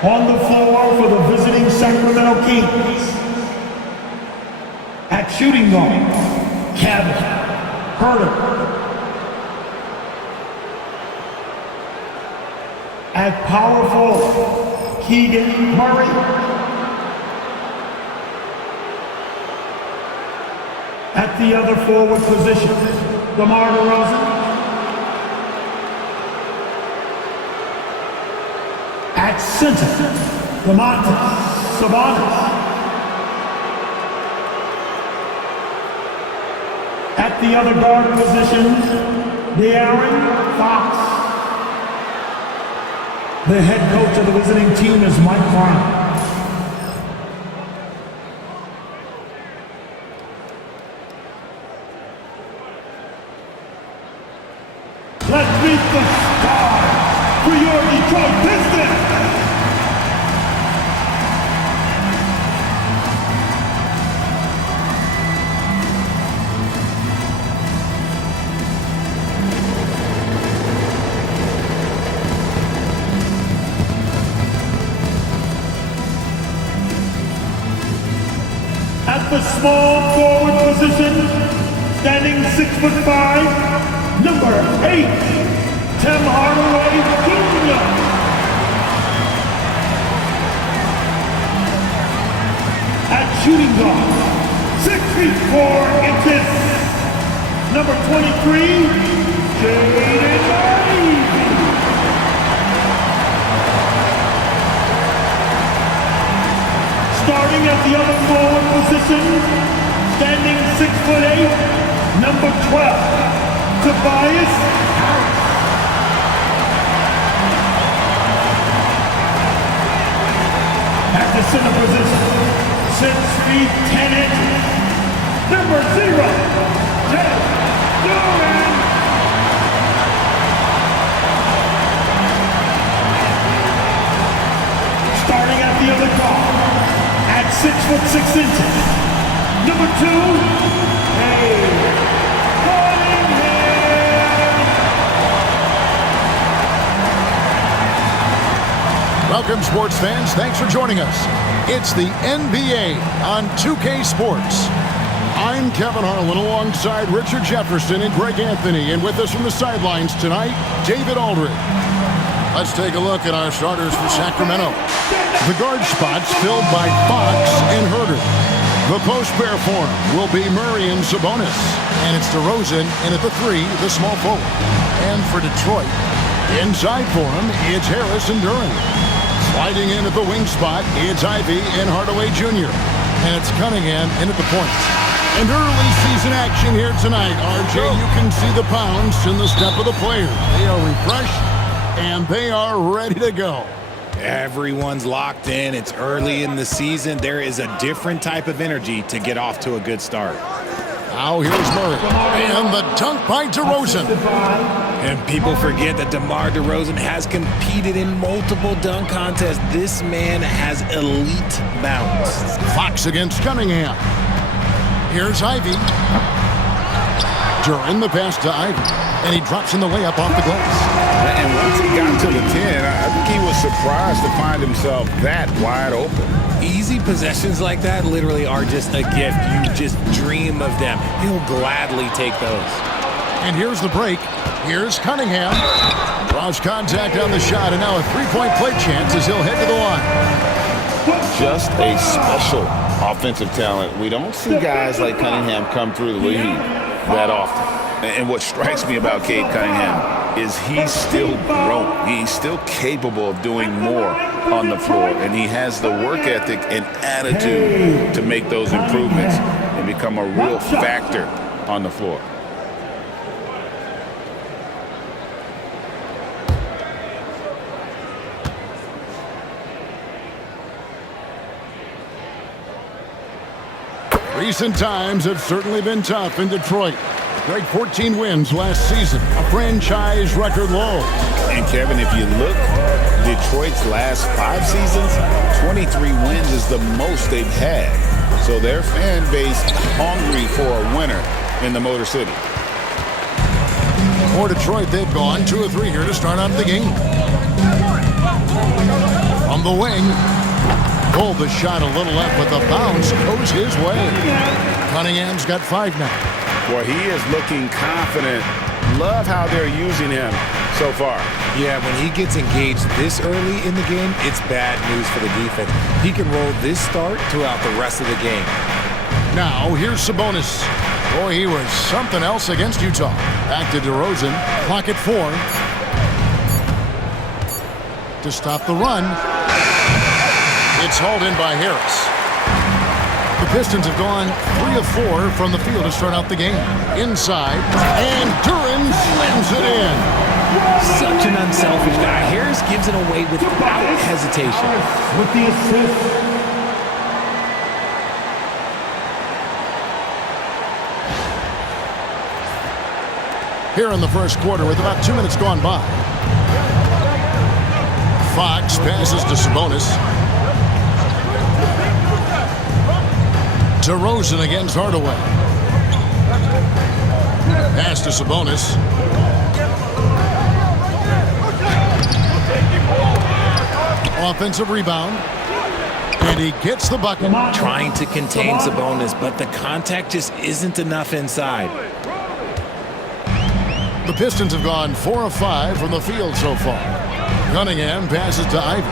On the floor for the visiting Sacramento Kings. At shooting guard, Kevin Herter. At power forward, Keegan Murray. At the other forward position, DeMar DeRozan. At center, Domantas Sabonis. At the other guard positions, De'Aaron Fox. The head coach of the visiting team is Mike Brown. Let's meet the stars for your Detroit Pistons. At the small forward position, standing 6'5", number 8, Tim Hardaway Jr. At shooting guard, 6 feet 4 inches, number 23, Jaden Ivey. Starting at the other forward position, standing 6'8", number 12, Tobias Harris. At the center position, 6 feet 10 inches, number 0, Ted Duran. Starting at the other guard, at 6'6" number 2, Welcome, sports fans. Thanks for joining us. It's the NBA on 2K Sports. I'm Kevin Harlan alongside Richard Jefferson and Greg Anthony. And with us from the sidelines tonight, David Aldridge. Let's take a look at our starters for Sacramento. The guard spots filled by Fox and Herter. The post pair form will be Murray and Sabonis. And it's DeRozan in at the 3, the small forward. And for Detroit, inside for him, it's Harris and Duran. Sliding in at the wing spot, it's Ivey and Hardaway Jr. And it's Cunningham in at the point. And early season action here tonight. RJ, you can see the pounds in the step of the players. They are refreshed and they are ready to go. Everyone's locked in. It's early in the season. There is a different type of energy to get off to a good start. Now here's Murray. And the dunk by DeRozan. And people forget that DeMar DeRozan has competed in multiple dunk contests. This man has elite bounce. Fox against Cunningham. Here's Ivey. Duran the pass to Ivey. And he drops in the layup off the glass. And once he got to the 10, I think he was surprised to find himself that wide open. Easy possessions like that literally are just a gift. You just dream of them. He'll gladly take those. And here's the break. Here's Cunningham. Draws contact on the shot, and now a three-point play chance as he'll head to the line. Just a special offensive talent. We don't see guys like Cunningham come through the league that often. And what strikes me about Cade Cunningham is he's still growing. He's still capable of doing more on the floor. And he has the work ethic and attitude to make those improvements and become a real factor on the floor. Recent times have certainly been tough in Detroit. Great 14 wins last season, a franchise record low. And Kevin, if you look, Detroit's last 5 seasons, 23 wins is the most they've had. So their fan base hungry for a winner in the Motor City. For Detroit, they've gone 2 of 3 here to start out the game. From From the wing. Pulled the shot a little left, but the bounce goes his way. Cunningham's got 5 now. Boy, he is looking confident. Love how they're using him so far. Yeah, when he gets engaged this early in the game, it's bad news for the defense. He can roll this start throughout the rest of the game. Now, here's Sabonis. Boy, he was something else against Utah. Back to DeRozan. Clock at 4. To stop the run. It's hauled in by Harris. The Pistons have gone 3 of 4 from the field to start out the game. Inside, and Duran slams it in. Such an unselfish guy. Harris gives it away without hesitation. With the assist. Here in the first quarter with about 2 minutes gone by. Fox passes to Sabonis. DeRozan against Hardaway. Pass to Sabonis. Offensive rebound. And he gets the bucket. Trying to contain Sabonis, but the contact just isn't enough inside. The Pistons have gone 4 of 5 from the field so far. Cunningham passes to Ivy.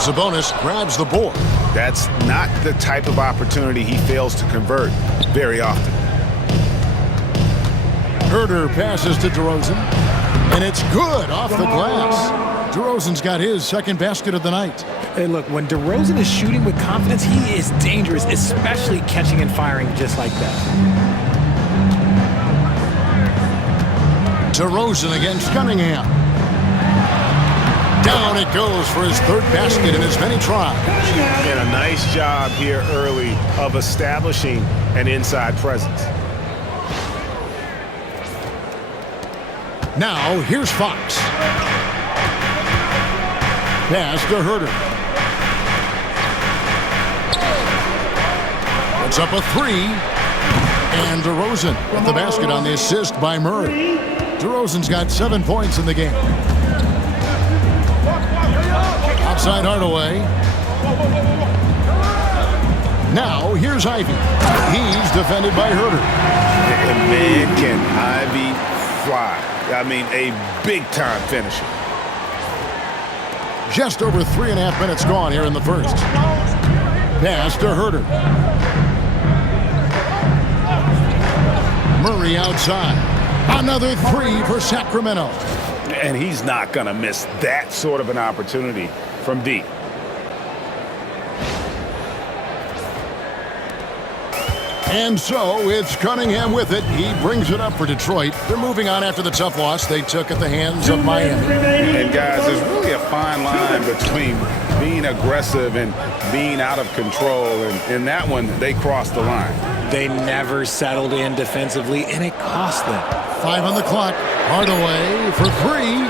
Sabonis grabs the board. That's not the type of opportunity he fails to convert very often. Herter passes to DeRozan. And it's good off the glass. DeRozan's got his second basket of the night. Hey, look, when DeRozan is shooting with confidence, he is dangerous, especially catching and firing just like that. DeRozan against Cunningham. Down it goes for his third basket in as many tries. And a nice job here early of establishing an inside presence. Now, here's Fox. Pass to Herter. Puts up a 3. And DeRozan with the basket on the assist by Murray. DeRozan's got 7 points in the game. Outside Hardaway. Now, here's Ivy. He's defended by Herter. And man, can Ivy fly. I mean, a big-time finisher. Just over 3.5 minutes gone here in the first. Pass to Herter. Murray outside. Another 3 for Sacramento. And he's not going to miss that sort of an opportunity from deep. And so it's Cunningham with it. He brings it up for Detroit. They're moving on after the tough loss they took at the hands of Miami. And guys, there's really a fine line between being aggressive and being out of control. And in that one, they crossed the line. They never settled in defensively, and it cost them. 5 on the clock. Hardaway for 3.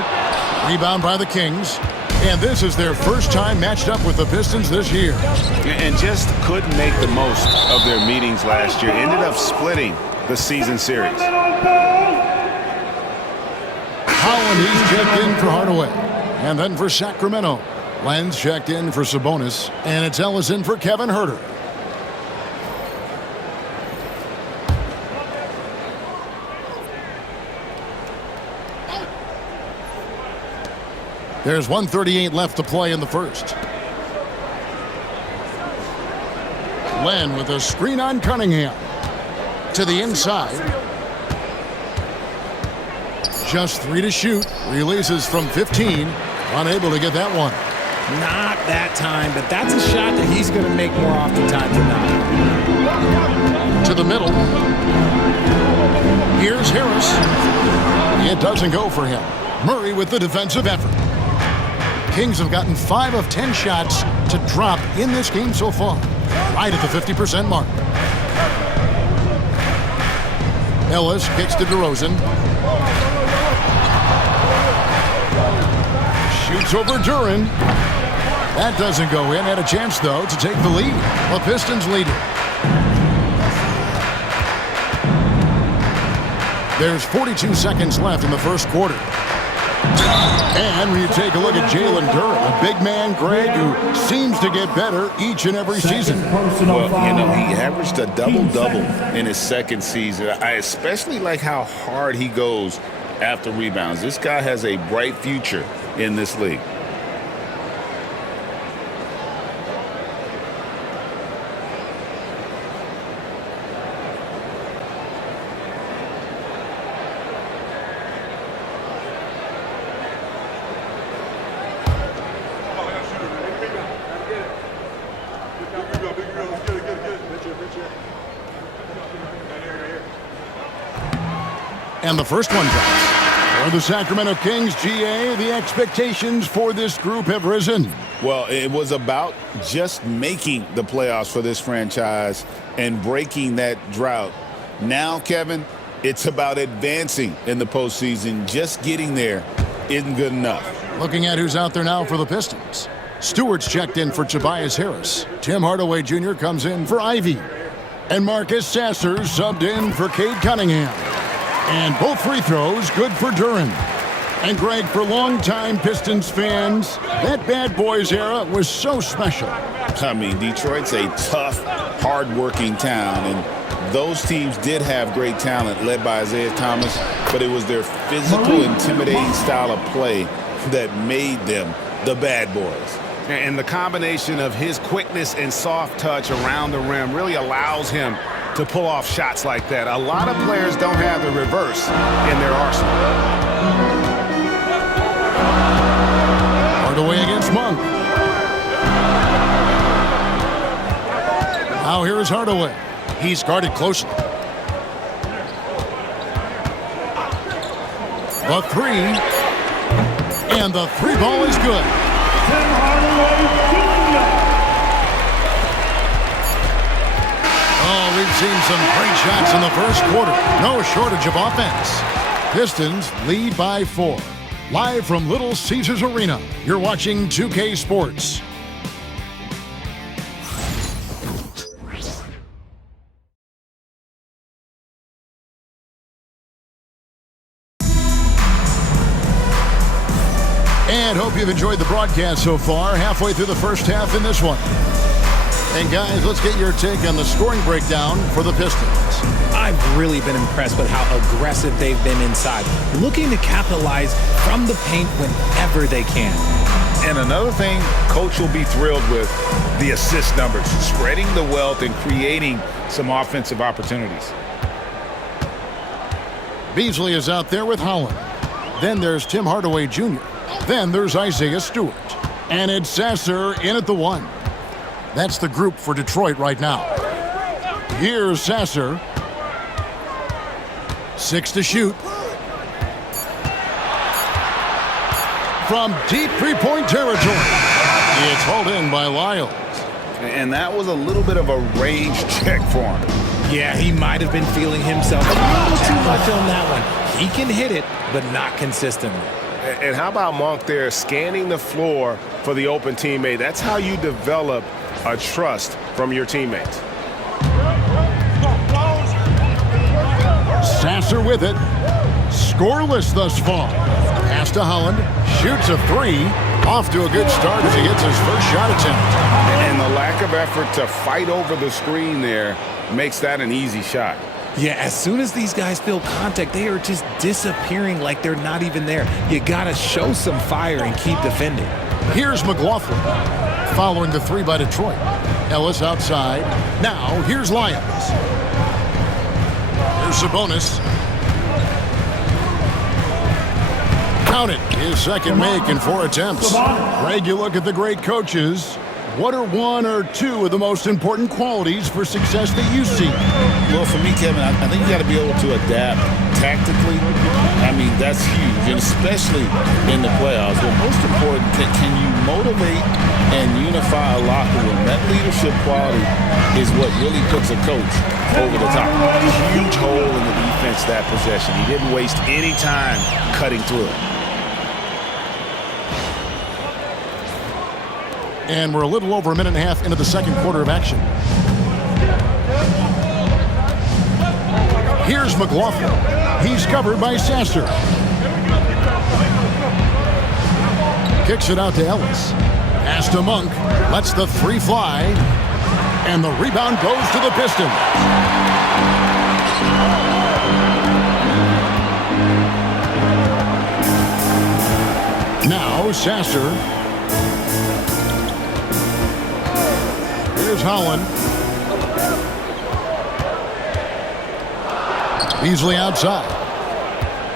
Rebound by the Kings. And this is their first time matched up with the Pistons this year. And just couldn't make the most of their meetings last year. Ended up splitting the season series. Holland, he's checked in for Hardaway. And then for Sacramento. Lenz checked in for Sabonis. And it's Ellison for Kevin Herter. There's 1:38 left to play in the first. Len with a screen on Cunningham. To the inside. Just 3 to shoot. Releases from 15. Unable to get that one. Not that time, but that's a shot that he's going to make more often times than not. To the middle. Here's Harris. It doesn't go for him. Murray with the defensive effort. Kings have gotten 5 of 10 shots to drop in this game so far. Right at the 50% mark. Ellis kicks to DeRozan. Shoots over Duran. That doesn't go in. Had a chance, though, to take the lead. The Pistons lead it. There's 42 seconds left in the first quarter. And when you take a look at Jalen Durham, a big man, Greg, who seems to get better each and every season. Well, you know, he averaged a double-double in his second season. I especially like how hard he goes after rebounds. This guy has a bright future in this league. And the first one drops. For the Sacramento Kings, GA, the expectations for this group have risen. Well, it was about just making the playoffs for this franchise and breaking that drought. Now, Kevin, it's about advancing in the postseason. Just getting there isn't good enough. Looking at who's out there now for the Pistons. Stewart's checked in for Tobias Harris. Tim Hardaway Jr. comes in for Ivy. And Marcus Sasser subbed in for Cade Cunningham. And both free throws good for Duran. And Greg, for longtime Pistons fans, that bad boys era was so special. I mean, Detroit's a tough, hard-working town, and those teams did have great talent led by Isaiah Thomas, but it was their physical, intimidating style of play that made them the bad boys. And the combination of his quickness and soft touch around the rim really allows him to pull off shots like that. A lot of players don't have the reverse in their arsenal. Hardaway against Monk. Now here is Hardaway. He's guarded closely. The three. And the three ball is good. Tim Hardaway Jr. Oh, we've seen some great shots in the first quarter. No shortage of offense. Pistons lead by 4. Live from Little Caesars Arena, you're watching 2K Sports. And hope you've enjoyed the broadcast so far. Halfway through the first half in this one. And guys, let's get your take on the scoring breakdown for the Pistons. I've really been impressed with how aggressive they've been inside, looking to capitalize from the paint whenever they can. And another thing, Coach will be thrilled with the assist numbers, spreading the wealth and creating some offensive opportunities. Beasley is out there with Holland. Then there's Tim Hardaway Jr. Then there's Isaiah Stewart. And it's Sasser in at the 1. That's the group for Detroit right now. Here's Sasser. 6 to shoot. From deep three-point territory. It's hauled in by Lyles. And that was a little bit of a range check for him. Yeah, he might have been feeling himself a little too much on that one. He can hit it, but not consistently. And how about Monk there scanning the floor for the open teammate? That's how you develop a trust from your teammates. Sasser with it. Scoreless thus far. Pass to Holland. Shoots a 3. Off to a good start as he gets his first shot attempt. And the lack of effort to fight over the screen there makes that an easy shot. Yeah, as soon as these guys feel contact, they are just disappearing like they're not even there. You got to show some fire and keep defending. Here's McLaughlin. Following the 3 by Detroit. Ellis outside. Now, here's Lyons. Here's Sabonis. Count it. His second make in 4 attempts. Greg, you look at the great coaches. What are 1 or 2 of the most important qualities for success that you see? Well, for me, Kevin, I think you got to be able to adapt tactically. I mean, that's huge, and especially in the playoffs. But most important, can you motivate and unify a locker room? That leadership quality is what really puts a coach over the top. Huge hole in the defense that possession. He didn't waste any time cutting through it. And we're a little over a minute and a half into the second quarter of action. Here's McLaughlin. He's covered by Sasser. Kicks it out to Ellis. Pass to Monk. Lets the three fly. And the rebound goes to the Pistons. Now Sasser. Here's Holland. Beasley outside.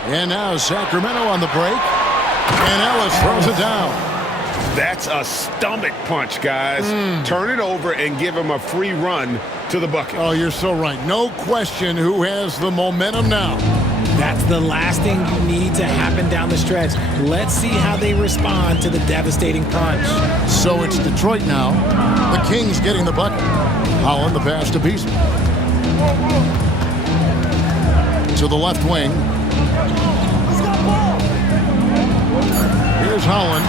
And now Sacramento on the break. And Ellis throws it down. That's a stomach punch, guys. Turn it over and give him a free run to the bucket. Oh, you're so right. No question who has the momentum now. That's the last thing you need to happen down the stretch. Let's see how they respond to the devastating punch. So it's Detroit now. The Kings getting the bucket. Holland the pass to Beasley. To the left wing. Here's Holland.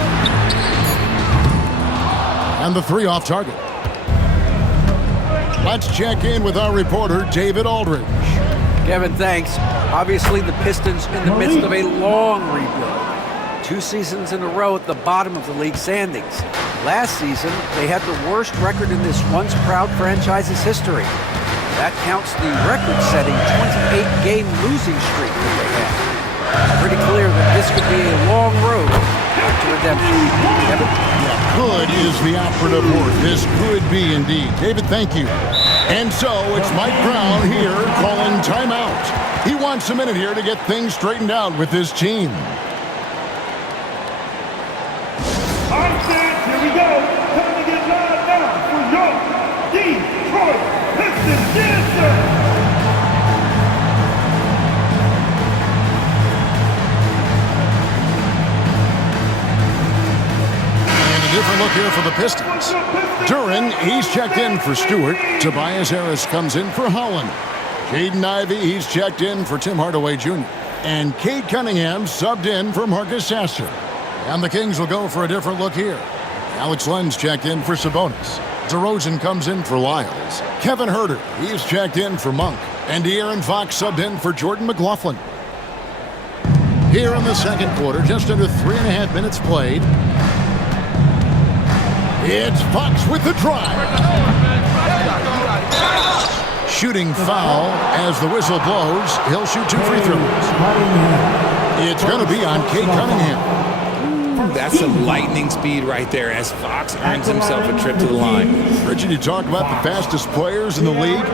And the three off target. Let's check in with our reporter, David Aldridge. Kevin, thanks. Obviously, the Pistons in the midst of a long rebuild. 2 seasons in a row at the bottom of the league standings. Last season, they had the worst record in this once proud franchise's history. That counts the record-setting 28-game losing streak that they had. It's pretty clear that this could be a long road back to redemption. Kevin? Good is the operative word. This could be indeed. David, thank you. And so it's Mike Brown here calling timeout. He wants a minute here to get things straightened out with his team. All right, fans, here we go. Time to get live now for your Detroit Pistons. Yes, sir. Different look here for the Pistons. Duran, he's checked in for Stewart. Tobias Harris comes in for Holland. Jaden Ivey, he's checked in for Tim Hardaway Jr. And Cade Cunningham subbed in for Marcus Sasser. And the Kings will go for a different look here. Alex Len's checked in for Sabonis. DeRozan comes in for Lyles. Kevin Huerter, he's checked in for Monk. And De'Aaron Fox subbed in for Jordan McLaughlin. Here in the second quarter, just under 3.5 minutes played. It's Fox with the drive. Shooting foul as the whistle blows. He'll shoot 2 free throws. It's going to be on Cade Cunningham. That's some lightning speed right there as Fox earns himself a trip to the line. Richard, you talk about the fastest players in the league.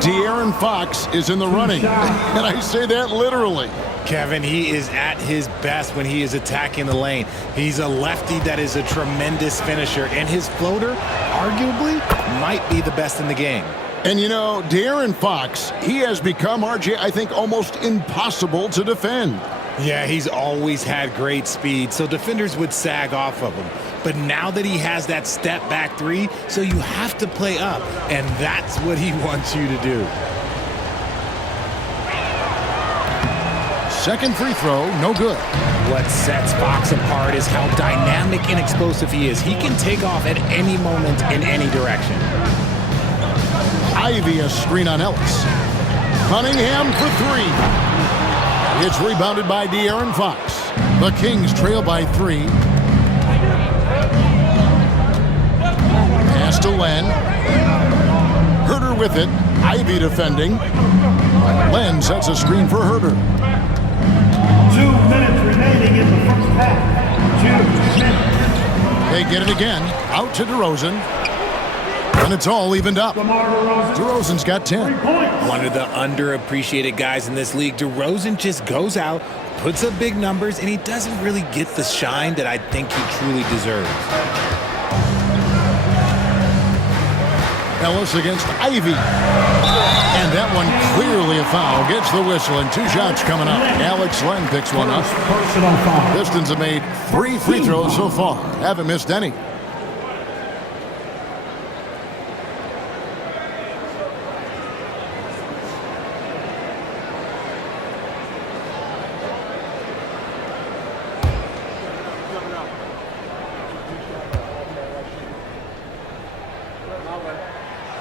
De'Aaron Fox is in the running. And I say that literally. Kevin, he is at his best when he is attacking the lane. He's a lefty that is a tremendous finisher, and his floater, arguably, might be the best in the game. And you know, De'Aaron Fox, he has become, RJ, I think, almost impossible to defend. Yeah, he's always had great speed, so defenders would sag off of him. But now that he has that step-back three, so you have to play up, and that's what he wants you to do. Second free throw, no good. What sets Fox apart is how dynamic and explosive he is. He can take off at any moment in any direction. Ivy a screen on Ellis. Cunningham for 3. It's rebounded by De'Aaron Fox. The Kings trail by 3. Pass to Len. Huerter with it. Ivy defending. Len sets a screen for Huerter. 2 minutes remaining in the first half. 2 minutes. They get it again. Out to DeRozan. And it's all evened up. DeRozan's got 10. One of the underappreciated guys in this league. DeRozan just goes out, puts up big numbers, and he doesn't really get the shine that I think he truly deserves. Ellis against Ivy. And that one clearly a foul. Gets the whistle and 2 shots coming up. Alex Len picks one up. Pistons have made 3 free throws so far. Haven't missed any.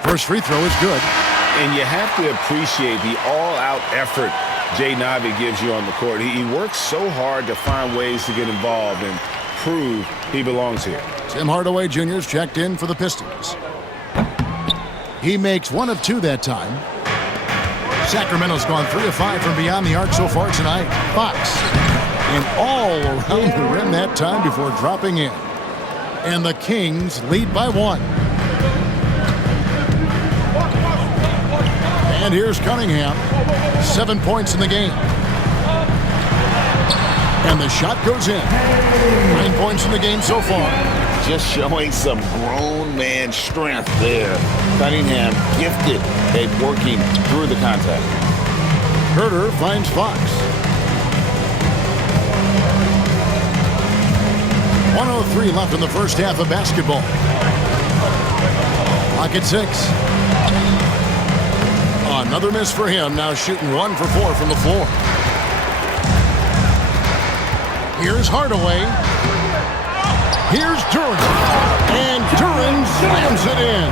First free throw is good. And you have to appreciate the all-out effort Jay Navi gives you on the court. He works so hard to find ways to get involved and prove he belongs here. Tim Hardaway Jr.'s checked in for the Pistons. He makes 1 of 2 that time. Sacramento's gone 3 of 5 from beyond the arc so far tonight. Fox. And all around the rim that time before dropping in. And the Kings lead by 1. And here's Cunningham. 7 points in the game. And the shot goes in. 9 points in the game so far. Just showing some grown man strength there. Cunningham gifted at working through the contact. Herter finds Fox. 1:03 left in the first half of basketball. Clock at 6. Another miss for him, now shooting 1 for 4 from the floor. Here's Hardaway. Here's Duran. And Duran slams it in.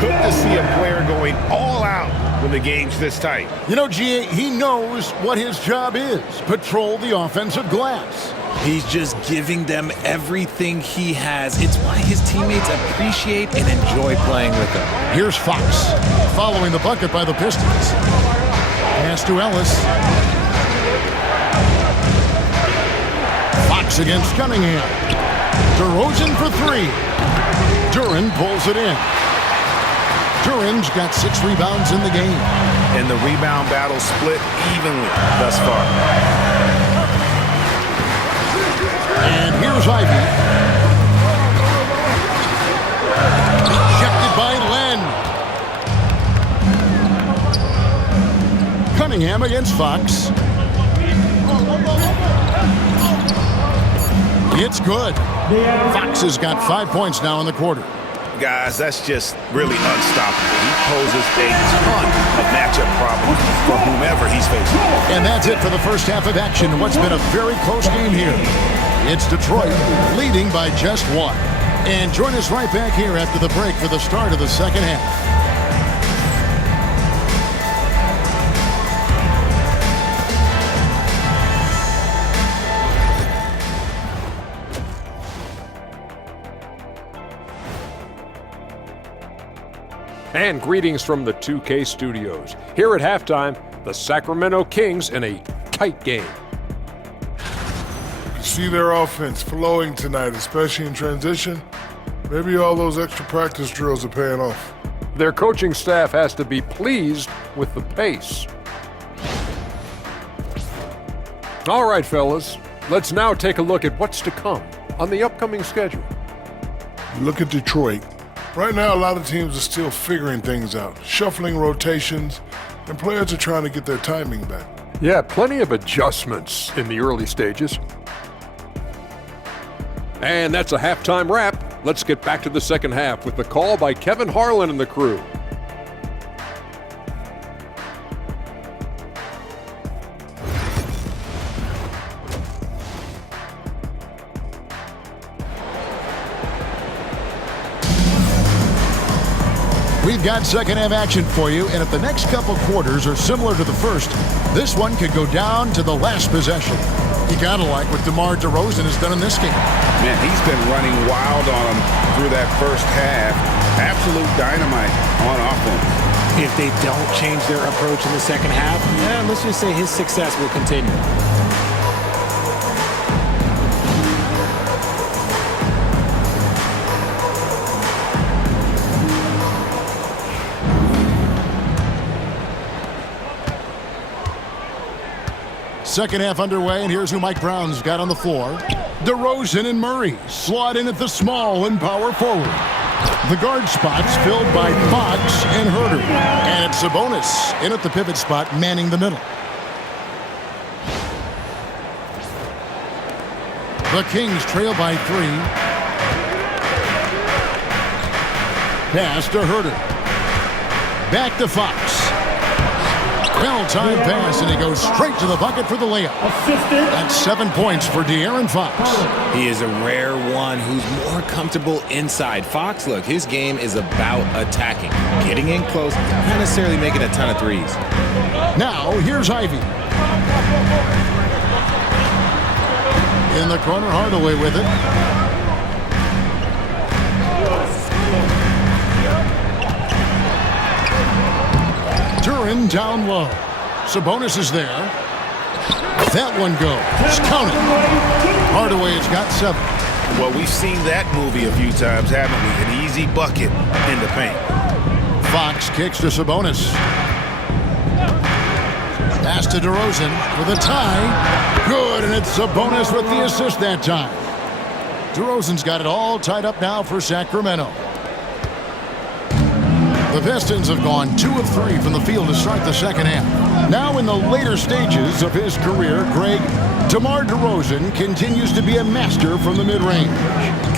Good to see a player going all out when the game's this tight. You know, G.A., he knows what his job is. Patrol the offensive glass. He's just giving them everything he has. It's why his teammates appreciate and enjoy playing with him. Here's Fox, following the bucket by the Pistons. Pass to Ellis. Fox against Cunningham. DeRozan for 3. Duran pulls it in. Duran's got 6 rebounds in the game. And the rebound battle split evenly thus far. And here's Ivy. Rejected by Len. Cunningham against Fox. It's good. Fox has got 5 points now in the quarter. Guys, that's just really unstoppable. He poses a ton of matchup problems for whomever he's facing. And that's it for the first half of action in what's been a very close game here. It's Detroit leading by just 1. And join us right back here after the break for the start of the second half. And greetings from the 2K studios. Here at halftime, the Sacramento Kings in a tight game. You can see their offense flowing tonight, especially in transition. Maybe all those extra practice drills are paying off. Their coaching staff has to be pleased with the pace. All right, fellas, let's now take a look at what's to come on the upcoming schedule. You look at Detroit. Right now, a lot of teams are still figuring things out, shuffling rotations, and players are trying to get their timing back. Yeah, plenty of adjustments in the early stages. And that's a halftime wrap. Let's get back to the second half with the call by Kevin Harlan and the crew. We've got second half action for you, and if the next couple quarters are similar to the first, this one could go down to the last possession. You gotta like what DeMar DeRozan has done in this game. Man, he's been running wild on them through that first half. Absolute dynamite on offense. If they don't change their approach in the second half, let's just say his success will continue. Second half underway, and here's who Mike Brown's got on the floor. DeRozan and Murray slot in at the small and power forward. The guard spots filled by Fox and Herter. And it's Sabonis in at the pivot spot, manning the middle. The Kings trail by 3. Pass to Herter. Back to Fox. Well-timed pass, and he goes straight to the bucket for the layup. That's 7 points for De'Aaron Fox. He is a rare one who's more comfortable inside. Fox, look, his game is about attacking, getting in close, not necessarily making a ton of threes. Now, here's Ivy. In the corner, Hardaway with it. Duren down low. Sabonis is there. That one goes. Count it. Hardaway has got 7. Well, we've seen that movie a few times, haven't we? An easy bucket in the paint. Fox kicks to Sabonis. Pass to DeRozan with a tie. Good, and it's Sabonis with the assist that time. DeRozan's got it all tied up now for Sacramento. The Pistons have gone 2 of 3 from the field to start the second half. Now in the later stages of his career, Greg, DeMar DeRozan continues to be a master from the mid-range.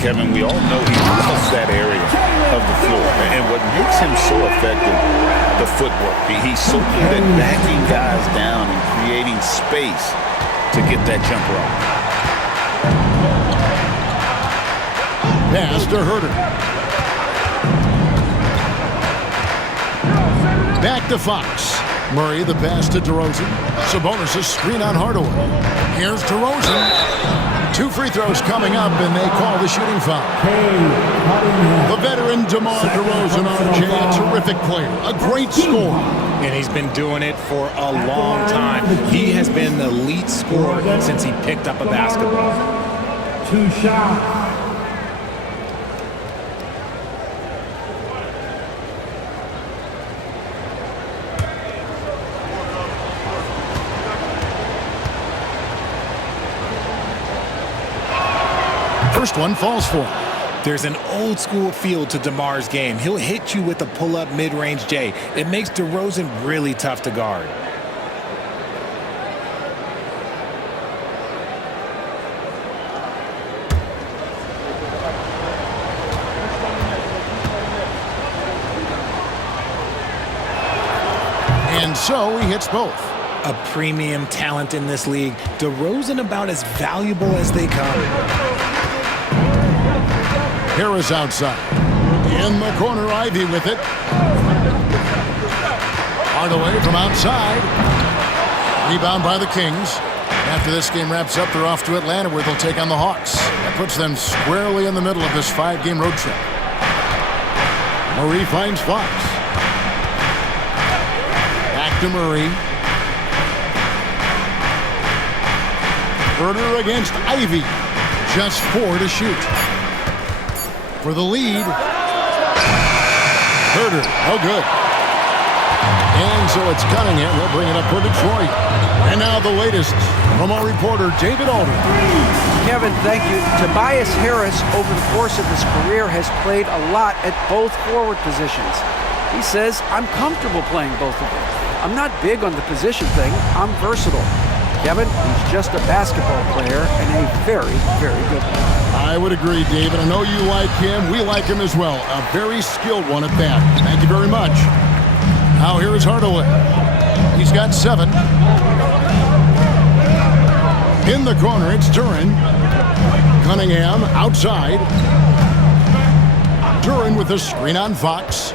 Kevin, we all know he loves that area of the floor. And what makes him so effective, the footwork. He's so good at backing guys down and creating space to get that jumper off. Pass to Herter. Back to Fox. Murray, the pass to DeRozan. Sabonis' screen on Hardaway. Here's DeRozan. 2 free throws coming up, and they call the shooting foul. The veteran DeMar DeRozan, RJ, a terrific player, a great scorer. And he's been doing it for a long time. He has been the elite scorer since he picked up a basketball. 2 shots. First one falls for him. There's an old school feel to DeMar's game. He'll hit you with a pull-up mid-range J. It makes DeRozan really tough to guard. And so he hits both. A premium talent in this league. DeRozan about as valuable as they come. Harris outside. In the corner, Ivy with it. Hardaway from outside. Rebound by the Kings. After this game wraps up, they're off to Atlanta where they'll take on the Hawks. That puts them squarely in the middle of this 5-game road trip. Murray finds Fox. Back to Murray. Herter against Ivy. Just 4 to shoot. For the lead. Herter, no good. And so it's Cunningham. We'll bring it up for Detroit. And now the latest from our reporter, David Alder. Kevin, thank you. Tobias Harris, over the course of his career, has played a lot at both forward positions. He says, I'm comfortable playing both of them. I'm not big on the position thing. I'm versatile. Kevin, he's just a basketball player and a very, very good one. I would agree, David. I know you like him. We like him as well. A very skilled one at that. Thank you very much. Now here is Hardaway. He's got 7. In the corner, it's Duren. Cunningham outside. Duren with a screen on Fox.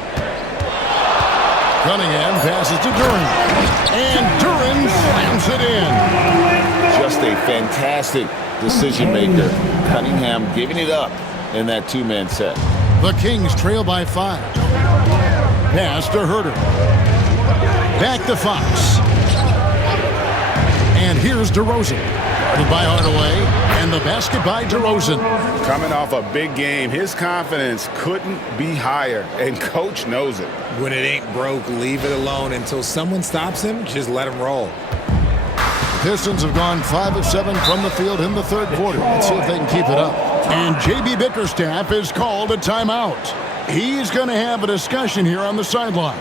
Cunningham passes to Duren. And Duren slams it in. Just a fantastic decision maker. Cunningham giving it up in that 2-man set. The Kings trail by 5. Pass to Herter. Back to Fox. And here's DeRozan. Guarded by Hardaway. And the basket by DeRozan. Coming off a big game, his confidence couldn't be higher, and coach knows it. When it ain't broke, leave it alone until someone stops him. Just let him roll. Pistons have gone 5 of 7 from the field in the third quarter. Let's see if they can keep it up. And J.B. Bickerstaff is called a timeout. He's going to have a discussion here on the sideline.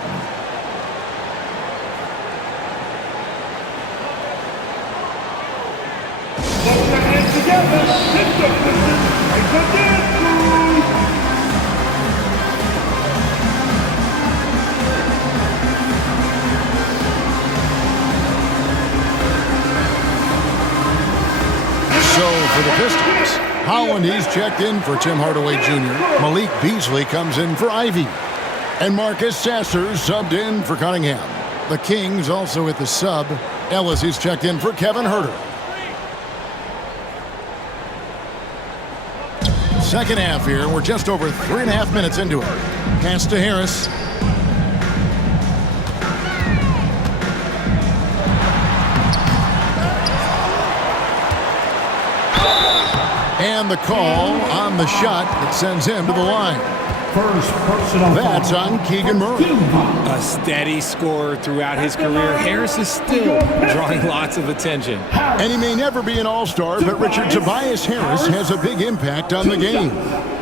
Put your hands together. Hit the Pistons. Make the dance move. for the Pistons. Holland, he's checked in for Tim Hardaway Jr. Malik Beasley comes in for Ivy. And Marcus Sasser subbed in for Cunningham. The Kings also at the sub. Ellis, he's checked in for Kevin Huerter. Second half here. We're just over 3.5 minutes into it. Pass to Harris. And the call on the shot that sends him to the line. First personal That's foul. on Keegan Murray. A steady scorer throughout his career, Harris is still drawing lots of attention. And he may never be an all-star, but Richard Tobias Harris has a big impact on the game.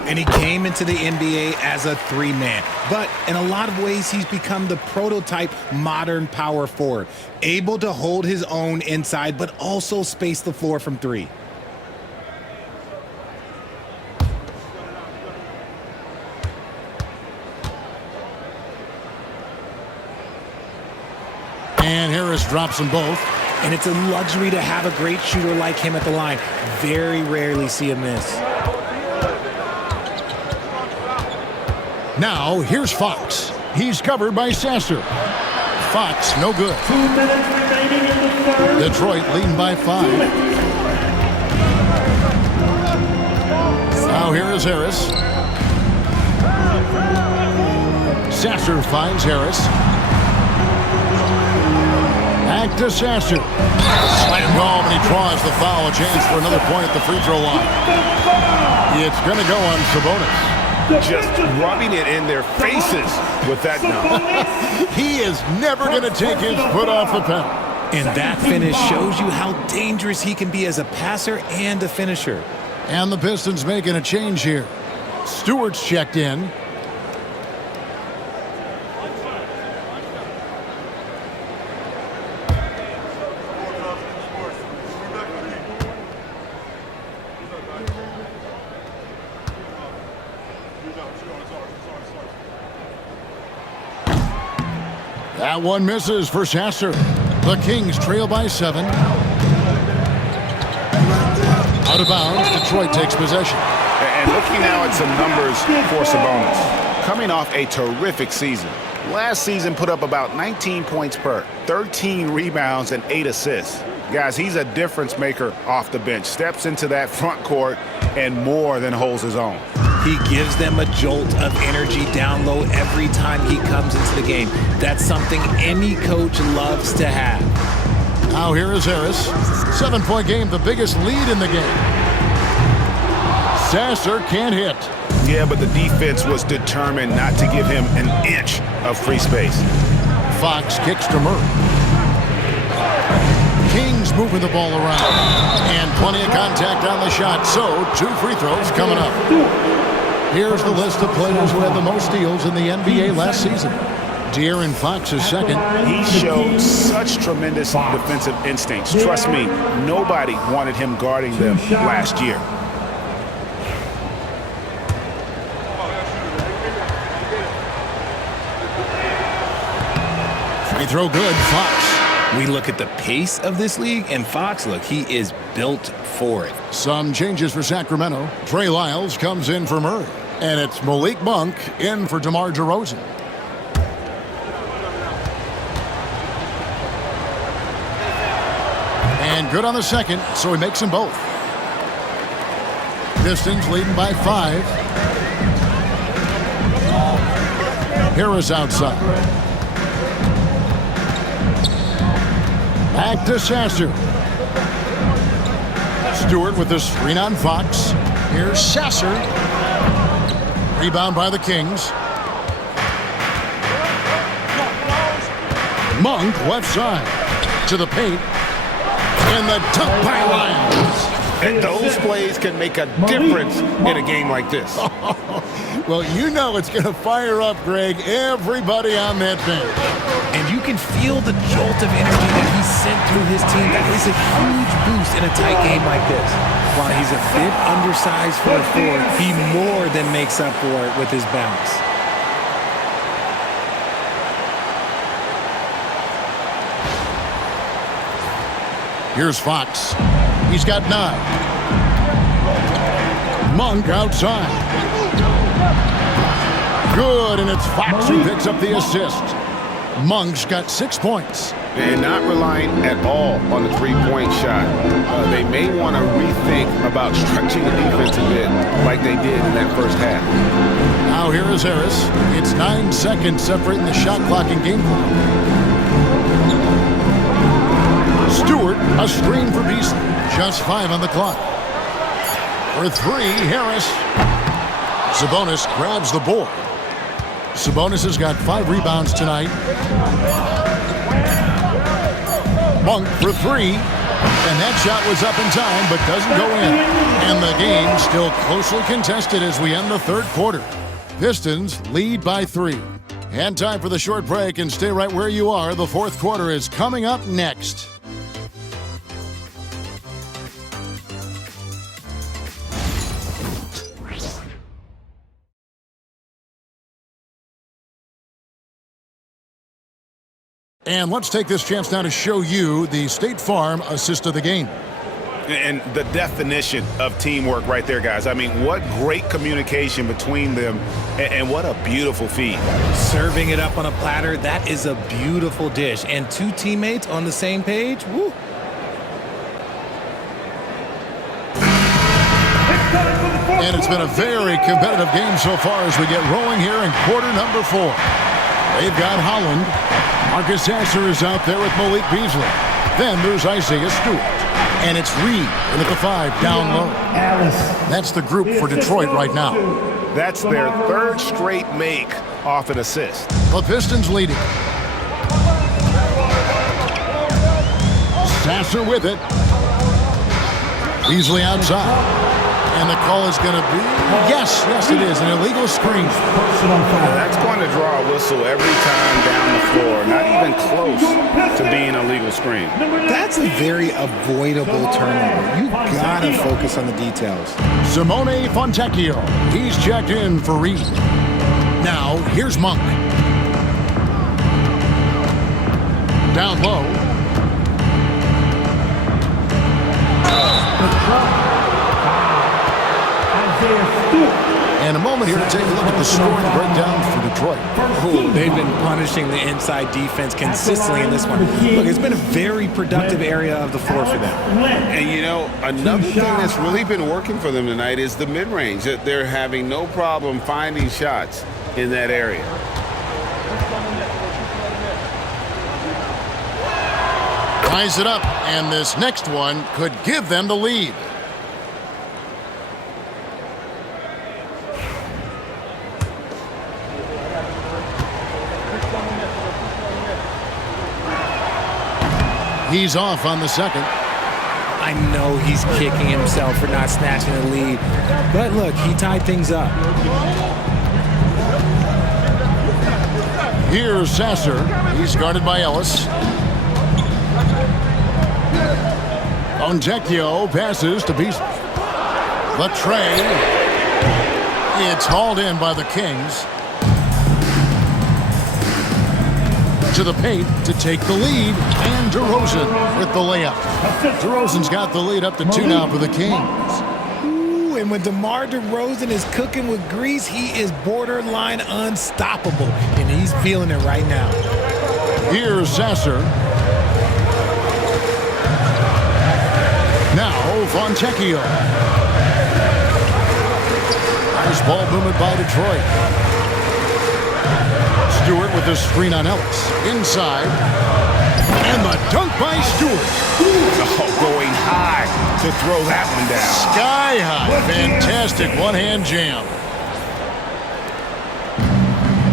And he came into the NBA as a three-man. But in a lot of ways, he's become the prototype modern power forward. Able to hold his own inside, but also space the floor from three. And Harris drops them both. And it's a luxury to have a great shooter like him at the line. Very rarely see him miss. Now, here's Fox. He's covered by Sasser. Fox, no good. 2 minutes remaining in the third. Detroit leading by 5. Now here is Harris. Sasser finds Harris. Back to Sasser. Slam home, and he draws the foul. A chance for another point at the free throw line. It's going to go on Sabonis. Just rubbing it in their faces with that now. He is never going to take his foot off the pedal. And that finish shows you how dangerous he can be as a passer and a finisher. And the Pistons making a change here. Stewart's checked in. That one misses for Sasser. The Kings trail by 7. Out of bounds, Detroit takes possession. And looking now at some numbers for Sabonis. Coming off a terrific season. Last season put up about 19 points per, 13 rebounds, and 8 assists. Guys, he's a difference maker off the bench. Steps into that front court and more than holds his own. He gives them a jolt of energy down low every time he comes into the game. That's something any coach loves to have. Now here is Harris. 7-point game, the biggest lead in the game. Sasser can't hit. Yeah, but the defense was determined not to give him an inch of free space. Fox kicks to Murray. Kings moving the ball around. And plenty of contact on the shot, so 2 free throws coming up. Here's the list of players who had the most steals in the NBA last season. De'Aaron Fox is second. He showed such tremendous defensive instincts. Trust me, nobody wanted him guarding them last year. Free throw good, Fox. We look at the pace of this league, and Fox, look, he is built for it. Some changes for Sacramento. Trey Lyles comes in for Murray. And it's Malik Monk in for DeMar DeRozan. And good on the second, so he makes them both. Pistons leading by 5. Harris outside. Back to Sasser. Stewart with the screen on Fox. Here's Sasser. Rebound by the Kings. Monk left side to the paint. And the dunk by Lyles. And those plays can make a difference in a game like this. Well, you know it's going to fire up, Greg, everybody on that bench. And you can feel the jolt of energy that he sent through his team. That is a huge boost in a tight game like this. While he's a bit undersized for a forward, he more than makes up for it with his bounce. Here's Fox. He's got 9. Monk outside. Good, and it's Fox who picks up the assist. Monk's got 6 points. And not relying at all on the three-point shot. They may want to rethink about stretching the defense a bit like they did in that first half. Now here is Harris. It's 9 seconds separating the shot clock and game clock. Stewart, a screen for Beasley. Just 5 on the clock. For 3, Harris. Sabonis grabs the board. Sabonis has got 5 rebounds tonight. Monk for 3. And that shot was up in time, but doesn't go in. And the game still closely contested as we end the third quarter. Pistons lead by 3. And time for the short break, and stay right where you are. The fourth quarter is coming up next. And let's take this chance now to show you the State Farm assist of the game. And the definition of teamwork right there, guys. I mean, what great communication between them, and what a beautiful feed. Serving it up on a platter, that is a beautiful dish. And 2 teammates on the same page, woo. And it's been a very competitive game so far as we get rolling here in quarter number 4. They've got Holland. Marcus Sasser is out there with Malik Beasley. Then there's Isaiah Stewart. And it's Reed in at the 5 down low. That's the group for Detroit right now. That's their 3rd straight make off an assist. The Pistons leading. Sasser with it. Beasley outside. And the call is going to be, yes, it is, an illegal screen. That's going to draw a whistle every time down the floor. Not even close to being a legal screen. That's a very avoidable turnover. You got to focus on the details. Simone Fontecchio. He's checked in for Reed. Now, here's Monk. Down low. And a moment here to take a look at the scoring breakdown for Detroit. Ooh, they've been punishing the inside defense consistently in this one. Look, it's been a very productive area of the floor for them. And, you know, another thing that's really been working for them tonight is the mid-range. They're having no problem finding shots in that area. Ties it up, and this next one could give them the lead. He's off on the second. I know he's kicking himself for not snatching the lead. But look, he tied things up. Here's Sasser. He's guarded by Ellis. Fontecchio passes to Beasley. Latre. It's hauled in by the Kings. To the paint to take the lead, and DeRozan with the layup. DeRozan's got the lead up to 2 now for the Kings. Ooh, and when DeMar DeRozan is cooking with grease, he is borderline unstoppable, and he's feeling it right now. Here's Sasser. Now Fontecchio. Nice ball movement by Detroit. Stewart with the screen on Ellis. Inside. And the dunk by Stewart. Oh, going high to throw that one down. Sky high. Fantastic one-hand jam.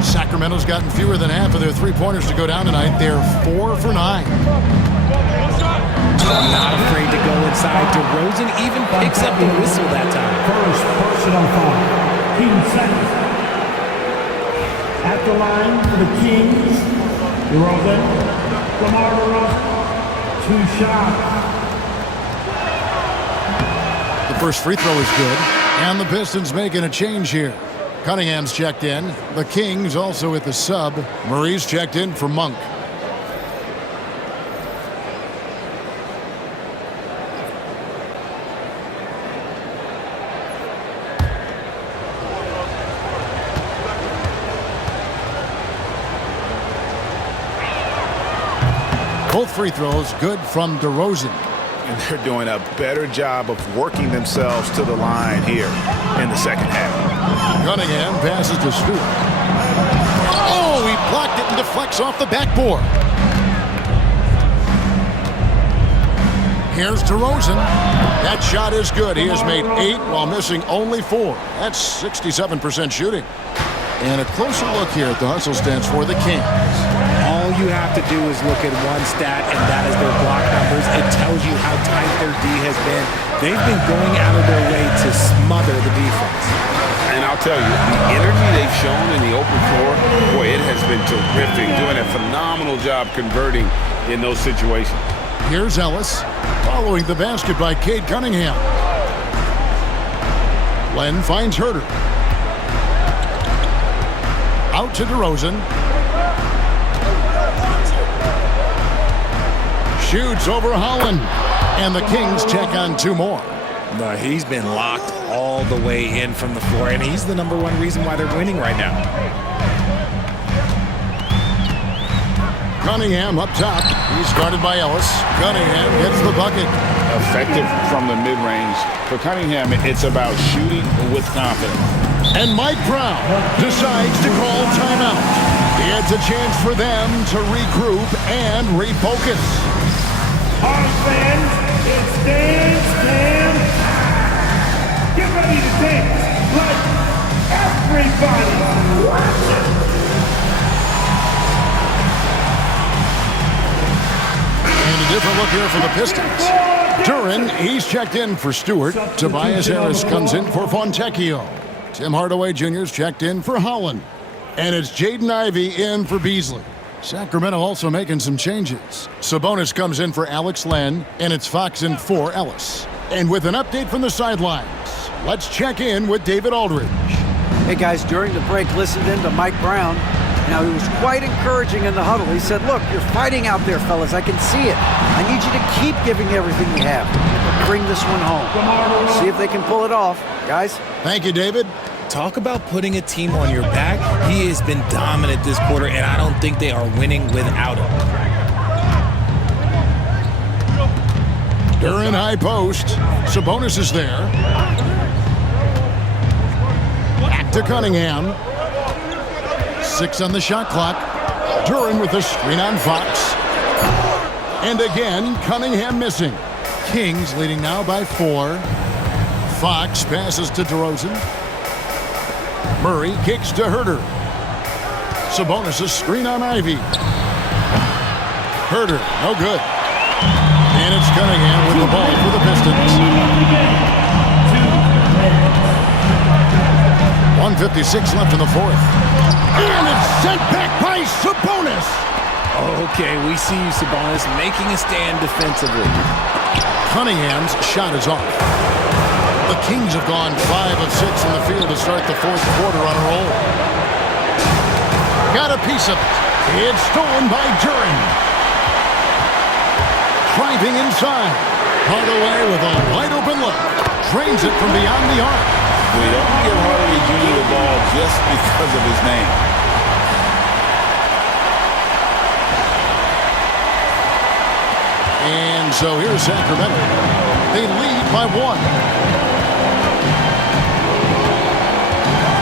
Sacramento's gotten fewer than half of their three-pointers to go down tonight. They're 4 for 9. Not afraid to go inside. DeRozan even picks up the whistle that time. First personal foul. Team second. At the line for the Kings, DeRozan, DeMar DeRozan, 2 shots. The first free throw is good, and the Pistons making a change here. Cunningham's checked in. The Kings also at the sub. Murray's checked in for Monk. Both free throws good from DeRozan. And they're doing a better job of working themselves to the line here in the second half. Cunningham passes to Stewart. Oh, he blocked it and deflects off the backboard. Here's DeRozan. That shot is good. He has made 8 while missing only 4. That's 67% shooting. And a closer look here at the hustle stats for the Kings. All you have to do is look at one stat, and that is their block numbers. It tells you how tight their D has been. They've been going out of their way to smother the defense. And I'll tell you, the energy they've shown in the open floor, boy, it has been terrific. Doing a phenomenal job converting in those situations. Here's Ellis, following the basket by Cade Cunningham. Len finds Herter. Out to DeRozan. Shoots over Holland. And the Kings check on 2 more. No, he's been locked all the way in from the floor, and he's the #1 reason why they're winning right now. Cunningham up top. He's guarded by Ellis. Cunningham gets the bucket. Effective from the mid-range. For Cunningham, it's about shooting with confidence. And Mike Brown decides to call timeout. It's a chance for them to regroup and refocus. All right, fans, it's dance. Get ready to dance like everybody. And a different look here for the Pistons. Duran, he's checked in for Stewart. Tobias Harris comes in for Fontecchio. Tim Hardaway Jr.'s checked in for Holland. And it's Jaden Ivey in for Beasley. Sacramento also making some changes. Sabonis comes in for Alex Len, and it's Fox in for Ellis. And with an update from the sidelines, let's check in with David Aldridge. Hey guys, during the break, listened in to Mike Brown. Now, he was quite encouraging in the huddle. He said, look, you're fighting out there, fellas. I can see it. I need you to keep giving everything you have. Bring this one home. See if they can pull it off. Guys? Thank you, David. Talk about putting a team on your back. He has been dominant this quarter, and I don't think they are winning without him. Duran high post. Sabonis is there. Back to Cunningham. 6 on the shot clock. Duran with a screen on Fox. And again, Cunningham missing. Kings leading now by 4. Fox passes to DeRozan. Murray kicks to Herter. Sabonis' screen on Ivy. Herter, no good. And it's Cunningham with the ball for the Pistons. 1:56 left in the 4th. And it's sent back by Sabonis. Okay, we see you, Sabonis, making a stand defensively. Cunningham's shot is off. The Kings have gone 5 of 6 in the field to start the 4th quarter on a roll. Got a piece of it. It's stolen by Duran. Driving inside. Hardaway with a wide open look. Drains it from beyond the arc. We don't give Hardaway Jr. the ball just because of his name. And so here's Sacramento. They lead by 1.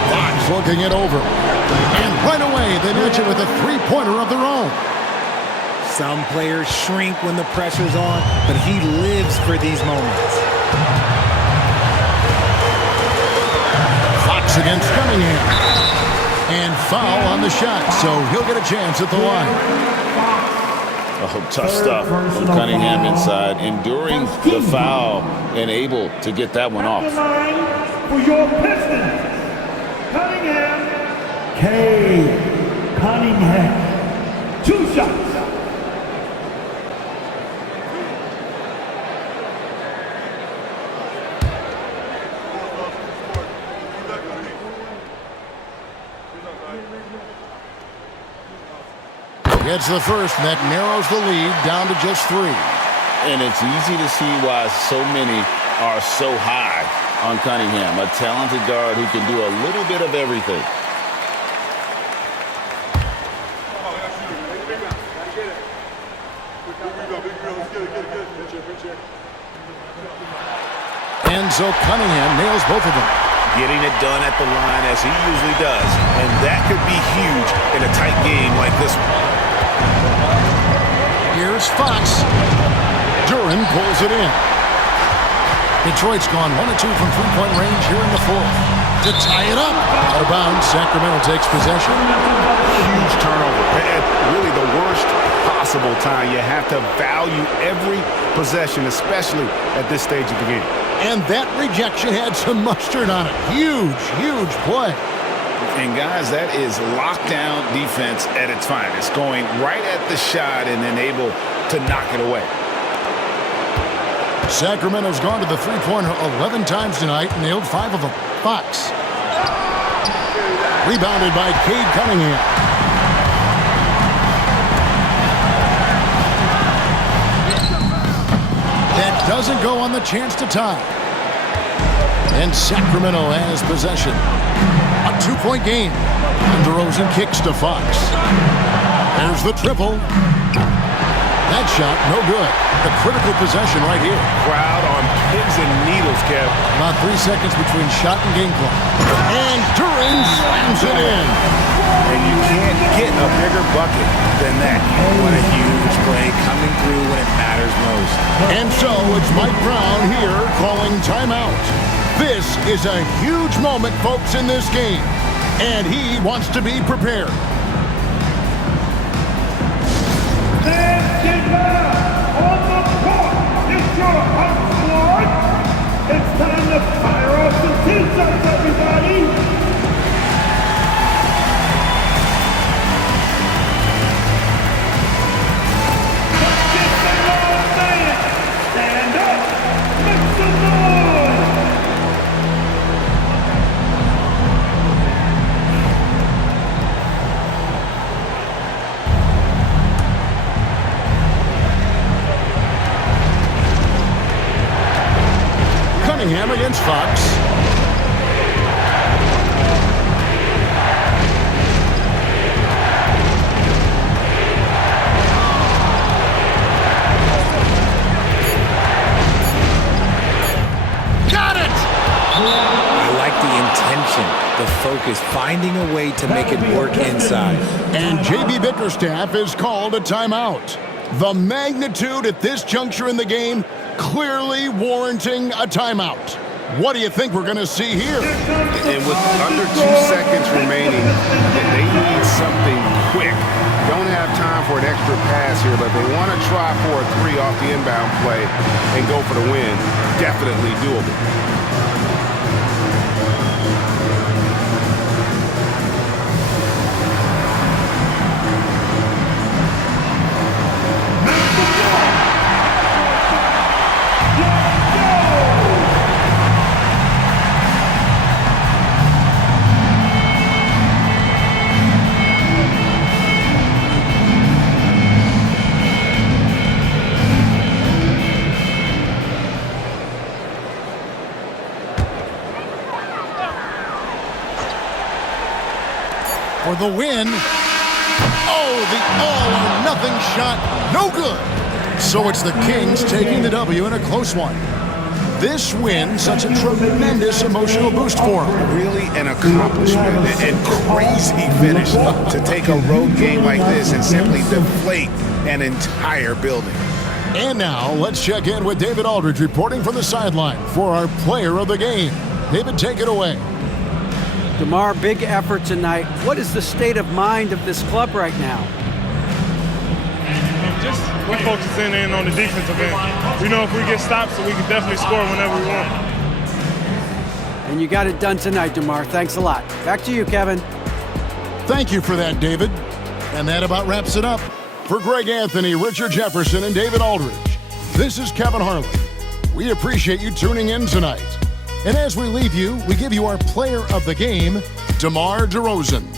Fox looking it over. And right away, they match it with a 3-pointer of their own. Some players shrink when the pressure's on, but he lives for these moments. Fox against Cunningham. And foul on the shot, so he'll get a chance at the line. Oh, tough stuff from Cunningham inside, enduring the foul and able to get that one off. For your Pistons, Cunningham, Cade Cunningham. 2 shots. Gets the first, and that narrows the lead down to just 3. And it's easy to see why so many are so high on Cunningham, a talented guard who can do a little bit of everything. Enzo Cunningham nails both of them. Getting it done at the line as he usually does. And that could be huge in a tight game like this one. Here's Fox. Duran pulls it in. Detroit's gone 1 of 2 from three-point range here in the fourth. To tie it up. Out of bounds, Sacramento takes possession. Huge turnover. At really the worst possible time. You have to value every possession, especially at this stage of the game. And that rejection had some mustard on it. Huge, huge play. And guys, that is lockdown defense at its finest. Going right at the shot and then able to knock it away. Sacramento's gone to the three-pointer 11 times tonight, nailed 5 of them. Fox. Rebounded by Cade Cunningham. That doesn't go on the chance to tie. And Sacramento has possession. A 2-point game. And DeRozan kicks to Fox. There's the triple. That shot, no good. The critical possession right here. Crowd on pins and needles, Kev. About 3 seconds between shot and game clock. And Duran slams it in. And you can't get a bigger bucket than that. What a huge play coming through when it matters most. And so it's Mike Brown here calling timeout. This is a huge moment, folks, in this game. And he wants to be prepared. On the court, it's your hot squad. It's time to fire off the t-shirts, everybody. Let's get the long man. Stand up. Make some noise. Cunningham against Fox. Got it! I like the intention, the focus, finding a way to make it work inside. And J.B. Bickerstaff is called a timeout. The magnitude at this juncture in the game clearly warranting a timeout. What do you think we're going to see here? And with under 2 seconds remaining, they need something quick. Don't have time for an extra pass here, but they want to try for a 3 off the inbound play and go for the win. Definitely doable. For the win. Oh, the all-or-nothing shot. No good. So it's the Kings taking the W in a close one. This win, such a tremendous emotional boost for them. Really an accomplishment and crazy finish to take a road game like this and simply deflate an entire building. And now, let's check in with David Aldridge reporting from the sideline for our player of the game. David, take it away. DeMar, big effort tonight. What is the state of mind of this club right now? We're focusing in on the defensive end. We know if we get stopped, so we can definitely score whenever we want. And you got it done tonight, DeMar. Thanks a lot. Back to you, Kevin. Thank you for that, David. And that about wraps it up. For Greg Anthony, Richard Jefferson, and David Aldridge, this is Kevin Harlan. We appreciate you tuning in tonight. And as we leave you, we give you our player of the game, DeMar DeRozan.